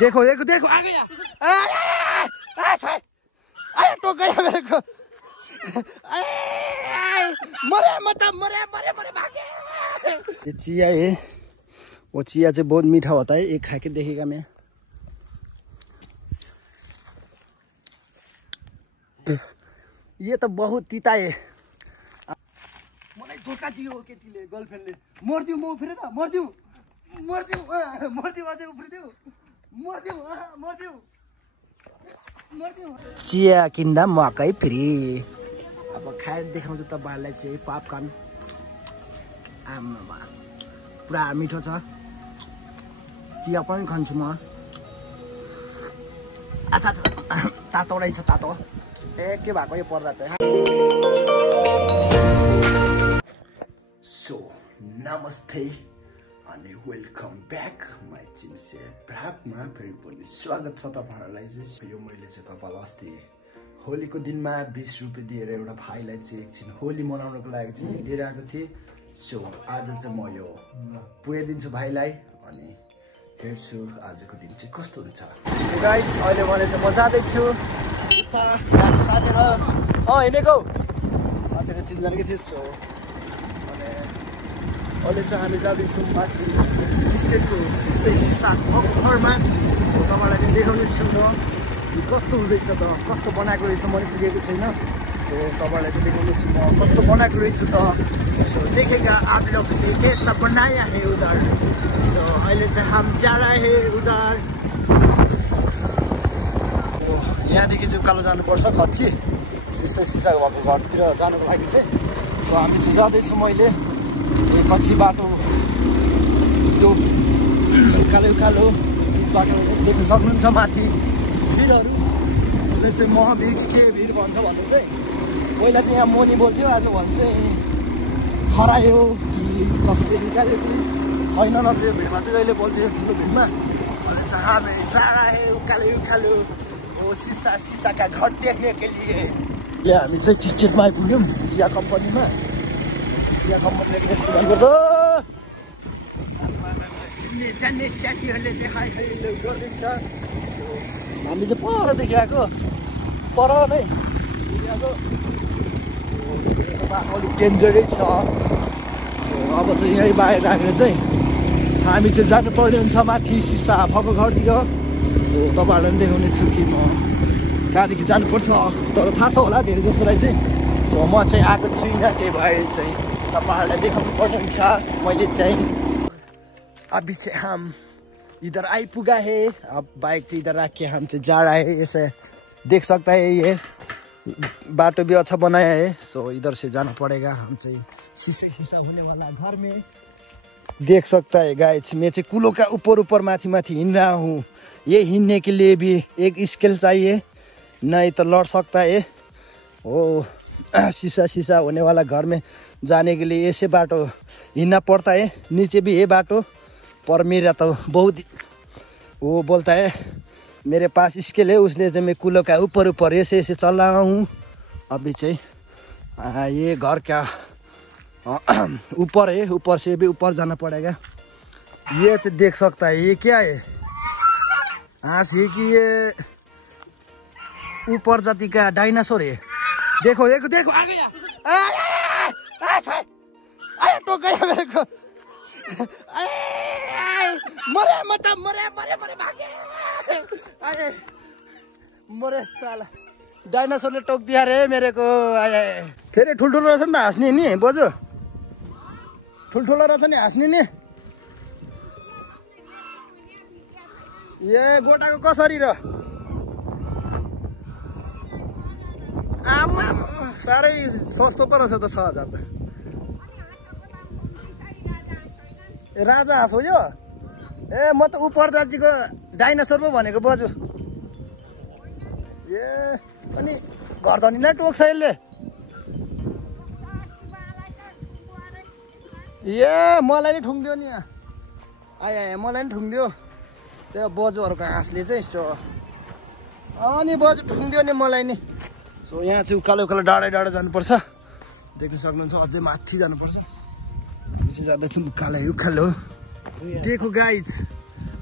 देखो देखो देखो आ गया टोक गया मेरे को मरे मतलब मरे मरे मरे भागे। ये चिया है, वो चिया से बहुत मीठा होता है, एक खा के देखेगा मैं। ये तो बहुत तीता है। मलाई धोका दियो केटीले गर्लफ्रेन्डले। मर्दिउ म फेरि न मर्दिउ मर्दिउ मर्दिउ अझै उफ्रिदिउ मर्दिउ मर्दिउ मर्दिउ। चिया किन्दा मकै फ्री। अब खाएर देखाउँछु तपाईहरुलाई चाहिँ पपकर्न। आमा पुरा मिठो छ। चिया पनि खान्छु म। आथा तातो रहेछ तातो। के भएको यो पर्दा चाहिँ। सो नमस्ते अनि वेलकम ब्याक माई चिम्से भ्लगमा फेरि पनि स्वागत छ तपाईहरुलाई। चाहिँ यो मैले चाहिँ तपाईलाई अस्ति होलीको दिनमा 20 रुपैयाँ दिएर एउटा भाइलाई चाहिँ एकछिन होली मनाउनको लागि चाहिँ लिएर आएको थिएँ। सो आज चाहिँ म यो पुर्याइदिन्छु भाइलाई अनि हेर्छु आजको दिन चाहिँ कस्तो हुन्छ। सो गाइस अहिले मैले चाहिँ म जाँदैछु साथीहरु हिँडेको साथीहरु चिन्जानकै थियो। सो अनि अहिले चाहिँ हामी जाँदैछौँ माथि स्टेटको सिसा घरमा। सो तपाईँलाई चाहिँ देखाउने छु म कस्तो हुँदैछ त, कस्तो बनाएको रहेछ। मैले पुगेको छैन। सो तपाईँलाई चाहिँ देखाउने छु म कस्तो बनाएको रहेछु त। सो देखेगा आप लोग ने कैसा बनाया है उधर। सो अहिले चाहिँ हम जा रहे हैं उधर। यहाँदेखि चाहिँ उकालो जानुपर्छ कच्ची सिसा भएको घरतिर जानुको लागि चाहिँ। सो हामी चाहिँ जाँदैछौँ। मैले यो कच्ची बाटो त्यो उकालो उकालो बाटो देख्न सक्नुहुन्छ माथि भिरहरू। उसले चाहिँ महाभिर के भिर भन्छ भन्दा चाहिँ पहिला चाहिँ यहाँ मोनी बोल्थ्यो, आज भन्छ चाहिँ हरायो कि कसरी निकाल्यो कि छैन नथ्यो भिडमा चाहिँ जहिले बोल्थ्यो ठुलो भिडमा। अहिले चाहिँ हामी जा रहे हैं उकालो उकालो वो सीसा का घर देखने के लिए। यहाँ हामी चाहिँ टिस्टेटमा आइपुग्यौँ चिया कम्पनीमा। चिया कम्पनीले यस्तो गर्नुपर्छ। जान्ने साथीहरूले चाहिँ खाइ गरिदिन्छ। हामी चाहिँ परदेखि आएको पर नै आएको अलिक डेन्जरै छ। सो अब चाहिँ यहीँ बाहिर राखेर चाहिँ हामी चाहिँ जानुपर्ने हुन्छ माथि सिसा भएको घरतिर। सो तपाईँहरूलाई पनि देखाउने छु कि म कहाँदेखि जानुपर्छ, तर थाहा छ होला धेरै जसोलाई चाहिँ। सो म चाहिँ आएको छुइनँ, त्यही भएर चाहिँ तपाईँहरूलाई देखाउनु पर्ने हुन्छ। मैले चाहिँ अभी चाहिँ हम इधर आइपुगा है। अब बाइक चाहिँ इधर राख के हम चाहिँ जा रहे हैं। ऐसे देख सकता है ये बाटो भी अच्छा बनाया है। सो इधर से जाना पड़ेगा। हम चाहिँ शीशा होने वाला घर में देख सकता है गाइस। मैं चाहिँ कुलो का ऊपर माथी माथी हिँड रहा हूँ। ये हिँडने के लिए भी एक स्किल चाहिए, नहीं तो लड़ सकता है। ओ शीशा होने वाला घर में जाने के लिए ऐसे बाटो हिँडना पड़ता है। नीचे भी ये बाटो, पर मेरा तो बहुत वो बोलता है मेरे पास स्किल है, उसने से मैं कुलो का ऊपर ऐसे चल रहा हूँ। अभी चाहिए ये घर क्या ऊपर है, ऊपर से भी ऊपर जाना पड़ेगा। ये तो देख सकता है ये क्या है, हाँसी कि ये ऊपर जाति का डायनासोर है। देखो देखो देखो आ गया टोक गया मेरे को। मरे मतलब मरे मरे मरे भागे। मरे साला डायनासोरले टोक दिया रे मेरे को। फेरि ठुल्ठुलो रहेछ नि त हाँस्ने नि बोजू, ठुल्ठुलो रहेछ नि हाँस्ने नि। ए गोटाको कसरी र आमा साह्रै सस्तो पो रहेछ त 6000 त। ए राजा हाँस हो यो। ए म त उपर जातिको डाइनासोर पो भनेको बोजू। ए अनि घर धनीलाई टोक्छ यसले। ए मलाई नि ठुङ्दियो नि यहाँ। आया मलाई नि ठुङ्दियो त्यो बोजूहरूको हाँसले चाहिँ यस्तो। अनि बोजू ठुङ्दियो नि मलाई नि। सो यहाँ चाहिँ उकालो उकालो डाँडै डाँडै जानुपर्छ। देख्न सक्नुहुन्छ अझै माथि जानुपर्छ। पछि जाँदैछौँ उकालो उकालो। देखो गाइज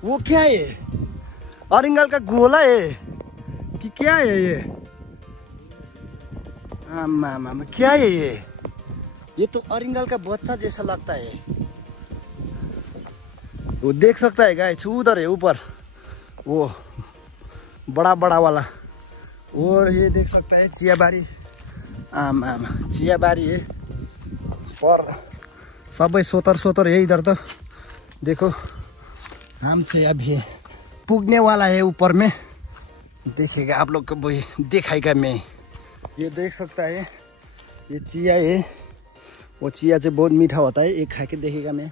वो क्या है, अरिंगल का गोला है कि क्या है ये? मामा क्या है ये तो अरिंगल का बच्चा जैसा लगता है। वो देख सकता है गाइस, उधर है ऊपर वो बड़ा बड़ा वाला। और ये देख सकता है चियाबारी, चियाबारी है पर सबै सोतर है इधर। तो देखो हम चाहिँ अभी पुगने वाला है ऊपर में, देखिएगा आप लोग को वही दिखाएगा मैं। ये देख सकता है ये चिया है, वो चिया से बहुत मीठा होता है, एक खा के देखेगा मैं।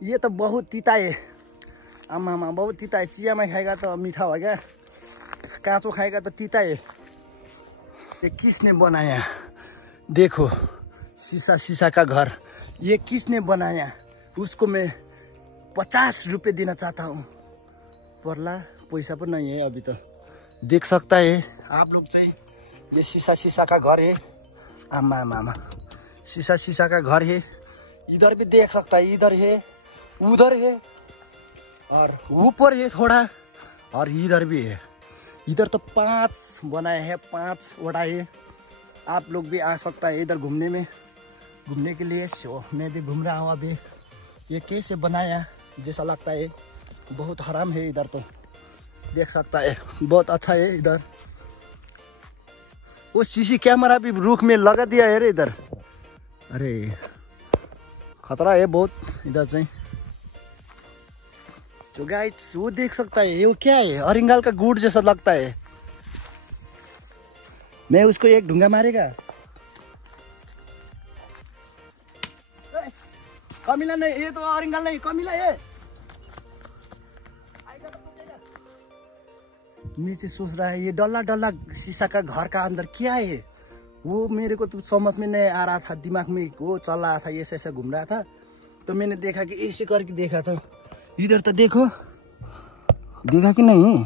ये तो बहुत तीता है, आमा बहुत तीता है। चिया में खाएगा तो मीठा हो गया, काँचो खाएगा तो तीता है। ये किसने बनाया? देखो शीशा का घर, ये किसने बनाया? उसको मैं 50 रुपये देना चाहता हूँ, परला पैसा पर नहीं है अभी। तो देख सकता है आप लोग चाहिए, ये शीशा का घर है। आमा शीशा का घर है। इधर भी देख सकता है, इधर है, उधर है और ऊपर है थोड़ा, और इधर भी है। इधर तो 5 बनाए हैं, 5 वड़ा है। आप लोग भी आ सकता है इधर घूमने के लिए। सो मैं भी घूम रहा हूँ अभी। ये कैसे बनाया जैसा लगता है, बहुत हराम है इधर। तो देख सकता है बहुत अच्छा है इधर। वो सीसी कैमरा भी रुख में लगा दिया है रे इधर। अरे खतरा है बहुत इधर से। तो गाइस वो देख सकता है, ये क्या है? अरिंगल का गुड़ जैसा लगता है। मैं उसको एक ढूंगा मारेगा। कमिला नहीं, ये तो अरिंगल नहीं, कमिला ये। मैं से सोच रहा है ये डल्ला शीशा का घर का अंदर क्या है? वो मेरे को तो समझ में नहीं आ रहा था, दिमाग में वो चल रहा था, ऐसे ऐसे घूम रहा था। तो मैंने देखा कि ऐसे करके देखा था। इधर तो देखो, देखा कि नहीं?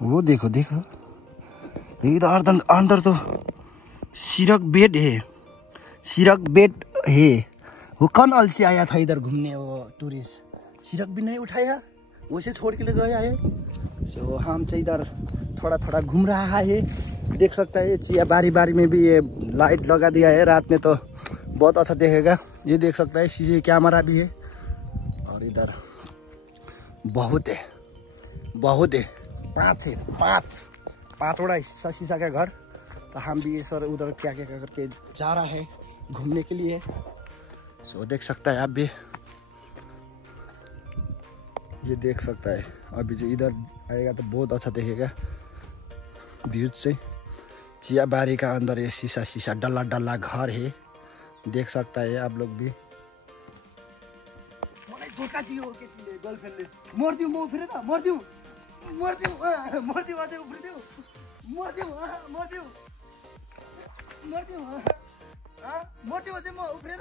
वो देखो इधर अंदर तो सिरक बेड है। वो कौन अलसी आया था इधर घूमने? वो टूरिस्ट सिरक भी नहीं उठाया, वैसे छोड़ के ले गया है। सो हम चाहिँ इधर थोड़ा घूम रहा है। देख सकता है चिया बारी में भी ये लाइट लगा दिया है, रात में तो बहुत अच्छा देखेगा। ये देख सकता है शीशे कैमरा भी है। और इधर बहुत है, 5 वड़ा शीशा का घर। तो हम भी सर उधर क्या करके जा रहा है घूमने के लिए। सो देख सकता है आप भी, ये देख सकता है। अभी जो इधर आएगा तो बहुत अच्छा देखेगा व्यूज से। चिया बारी का अंदर ये शीशा डल्ला घर है, देख सकता है आप लोग भी। धोखा दियो गर्लफ्रेन्डले, मर्दिउ म फेरि न मर्दिउ अझै उफ्रिदिउ, मर्दिउ अझै म उफ्रेर।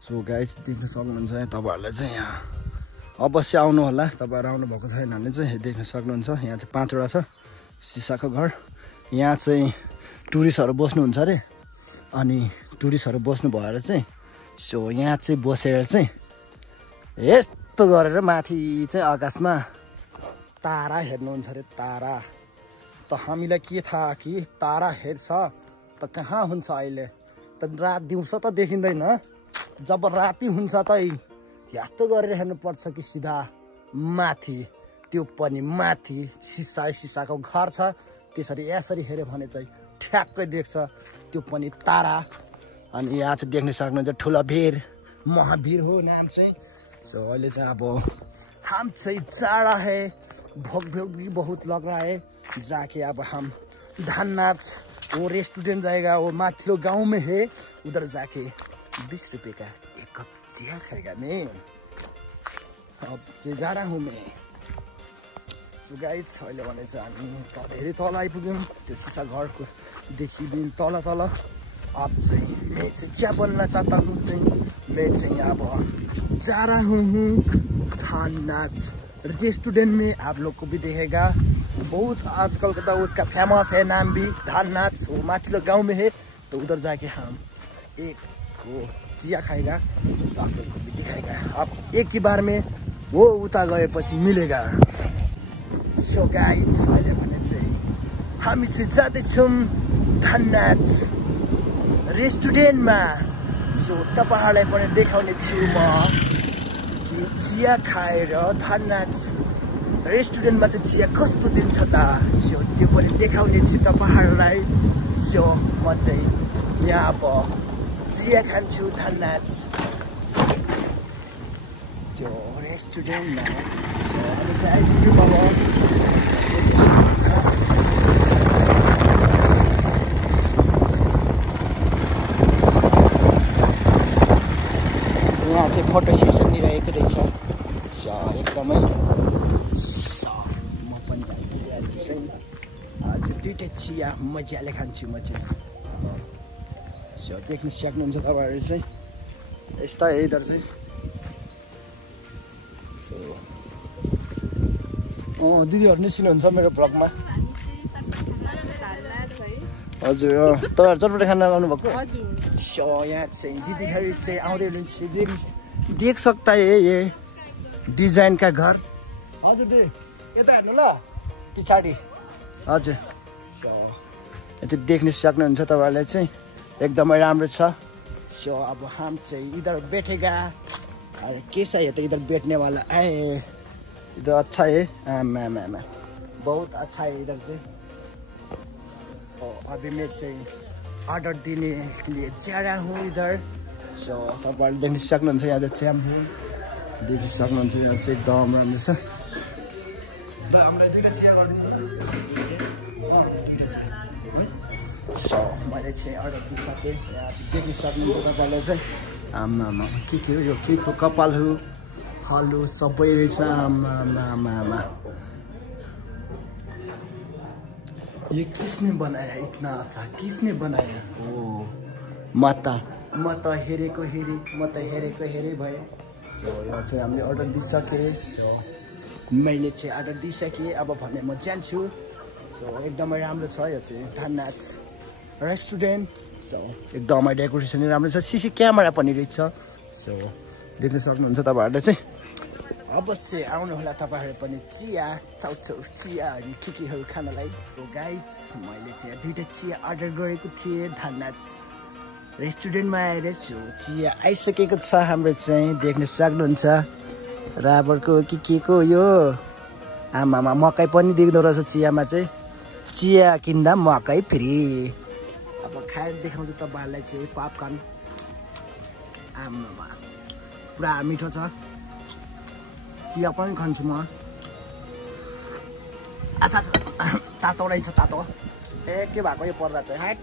सो गाइस देख्न सक्नुहुन्छ तपाईँहरूलाई चाहिँ यहाँ अवश्य आउनु होला। तपाईँहरू आउनु भएको छैन भने चाहिँ देख्न सक्नुहुन्छ। यहाँ चाहिँ 5 वटा छ शीशाको घर। यहाँ चाहिँ टुरिस्टहरू बस्नुहुन्छ अरे, अनि टुरिस्टहरू बस्नु भएर चाहिँ सो यहाँ चाहिँ बसेर चाहिँ यस्तो गरेर माथि चाहिँ आकाशमा तारा हेर्नुहुन्छ अरे। तारा त हामीलाई के थाहा कि तारा हेर्छ त कहाँ हुन्छ अहिले त? रात दिउँसो त देखिँदैन, जब राति हुन्छ त यस्तो गरेर हेर्नुपर्छ कि सिधा माथि, त्यो पनि माथि शीशाको घर छ। यसरी हेऱ्यो भने चाहिँ ठ्याक्कै देख्छ त्यो पनि तारा। अनि यहाँ चाहिँ देख्न सक्नुहुन्छ ठुलो भिर, महावीर हो नाम चाहिँ। सो अहिले चाहिँ अब हम चाहिँ जा रहा है, भोग भी बहुत लग रहा है। जाके अब हम धान नाच वो रेस्टोरेंट जाएगा, वो माथिलो गांव में है, उधर जाके 20 रुपये का एक कप चिया खाएगा मैं। अब चाहिँ जा रहा हूँ मैं। सो गाइस अहिले भने चाहिँ हामी धेरै तल आइपुग्यौँ, त्यो शीशा घरको देखि दिन तल। अब चाहिँ मैं चाहिँ क्या बनना चाहता हूँ, मैं चाहिँ अब जा रहा हूँ धान नाच रेस्टोरेंट में। आप लोग को भी देखेगा, बहुत आजकल का तो उसका फेमस है नाम भी, धान नाच। वो माथिलो गांव में है, तो उधर जाके हम एक को चिया खाएगा चॉकलेट को भी दिखाएगा अब एक ही बार में वो उता गएपछि मिलेगा सो गाइज मैले भने चाहिँ हामी चाहिँ जाँदैछौँ धननाथ रेस्टुरेन्टमा सो तपाईँहरूलाई पनि देखाउने छु म कि चिया खाएर धननाथ रेस्टुरेन्टमा चाहिँ चिया कस्तो दिन्छ त सो त्यो पनि देखाउने छु तपाईँहरूलाई सो म चाहिँ यहाँ अब चिया खान्छु धननाथ त्यो रेस्टुरेन्टमा अब चाहिँ आइपुग्यो अब यहाँ चाहिँ फोटो सेसन लिइरहेको रहेछ एकदमै म पनि आइपुगेको चाहिँ आज दुइटै चिया मजाले खान्छु म चाहिँ सो देख्न सक्नुहुन्छ तपाईँहरू चाहिँ यस्ता इधर चाहिँ दिदीहरू निस्किनुहुन्छ मेरो ब्लगमा हजुर तपाईँहरू चटपटे खाना आउनुभएको सो यहाँ चाहिँ दिदीहरू चाहिँ आउँदै हुनुहुन्छ देख सक्दा ये डिजाइन का घर हजुर दिदी यता हेर्नु ल पछाडि हजुर सो यति देख्न सक्नुहुन्छ तपाईँहरूलाई चाहिँ एकदमै राम्रो छ सो अब हम चाहिँ इधर बैठेगा अरे कैसा है तो इधर बैठने वाला आए इधर अच्छा है आमा बहुत अच्छा है इधर से अभी मैं चाहिँ ऑर्डर देने के लिए जा रहा हूँ इधर सो तपाईँहरूले देख्न सक्नुहुन्छ यहाँ चाहिँ च्याम्पो देख्न सक्नुहुन्छ यहाँ चाहिँ एकदम राम्रो छ सो मैले चाहिँ अर्डर दिइसकेँ यहाँ चाहिँ देख्न सक्नुहुन्छ तपाईँले चाहिँ आमा के हो यो के को कपाल हो हलो सबै रहेछ आमा ये किसने बनाया इतना अच्छा किसने बनाया ओ म त हेरेको हेरे भए सो यहाँ चाहिँ हामीले अर्डर दिइसकेँ सो मैले चाहिँ अर्डर दिइसकेँ अब भने म जान्छु सो एकदमै राम्रो छ यो चाहिँ धननाथ रेस्टुरेन्ट सो एकदमै डेकोरेसन राम्रो छ सिसी क्यामेरा पनि रहेछ सो देख्न सक्नुहुन्छ तपाईँहरूले चाहिँ अवश्य आउनुहोला तपाईँहरू पनि चिया चाउचाउ चियाहरू केहरू खानलाई गाइज मैले चाहिँ दुइटा चिया अर्डर गरेको थिएँ धननाथ रेस्टुरेन्टमा आएर छु चिया आइसकेको छ हाम्रो चाहिँ देख्न सक्नुहुन्छ राबरको के को यो आमामा मकै पनि देख्दो रहेछ चियामा चाहिँ चिया किन्दा मकै फ्री अब खाएर देखाउँछु तपाईँहरूलाई चाहिँ पपकर्न आमामा पुरा मिठो छ चिया पनि खान्छु म तातो रहेछ तातो के भएको यो पर्दा चाहिँ हाट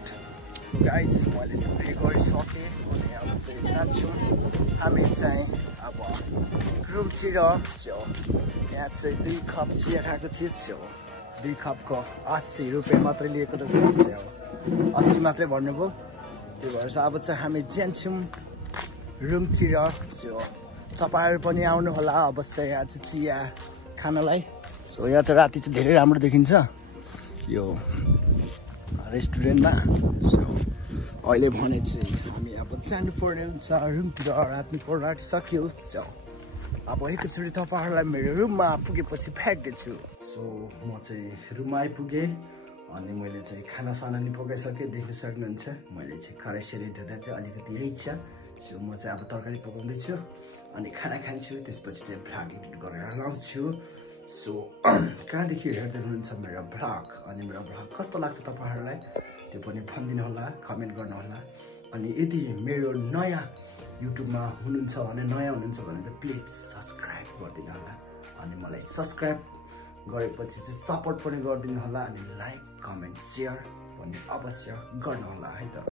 गाइस मैले चाहिँ पे गरिसकेँ अनि अब चाहिँ जान्छु हामी चाहिँ अब रुमतिर यहाँ चाहिँ 2 कप चिया खाएको थिएँ 2 कपको 80 रुपियाँ मात्रै लिएको रहेछ 80 मात्रै भन्नुभयो त्यो भएर चाहिँ अब चाहिँ हामी जान्छौँ रुमतिर तपाईँहरू पनि आउनुहोला अवश्य यहाँ चाहिँ चिया खानलाई सो यहाँ चाहिँ राति चाहिँ धेरै राम्रो देखिन्छ यो रेस्टुरेन्टमा सो अहिले भने चाहिँ हामी अब जानुपर्ने हुन्छ रुमतिर राति पर्न सक्यो सो अब एकैचोटि तपाईँहरूलाई मेरो रुममा पुगेपछि फ्याँक्दैछु सो म चाहिँ रुममा आइपुगेँ अनि मैले चाहिँ खानासाना नि पकाइसकेँ देख्न सक्नुहुन्छ मैले चाहिँ खरेसरी धुँदा चाहिँ अलिकति यही छ सो म चाहिँ अब तरकारी पकाउँदैछु अनि खाना खान्छु त्यसपछि चाहिँ भ्लग एडिट गरेर लाउँछु सो कहाँदेखि हेर्दै हुनुहुन्छ मेरो भ्लग अनि मेरो भ्लग कस्तो लाग्छ तपाईँहरूलाई त्यो पनि भनिदिनु होला कमेन्ट गर्नु होला अनि यदि मेरो नयाँ युट्युबमा हुनुहुन्छ भने चाहिँ प्लिज सब्सक्राइब गरिदिनु होला अनि मलाई सब्सक्राइब गरेपछि चाहिँ सपोर्ट पनि गरिदिनु होला अनि लाइक कमेन्ट सेयर पनि अवश्य गर्नु होला है त।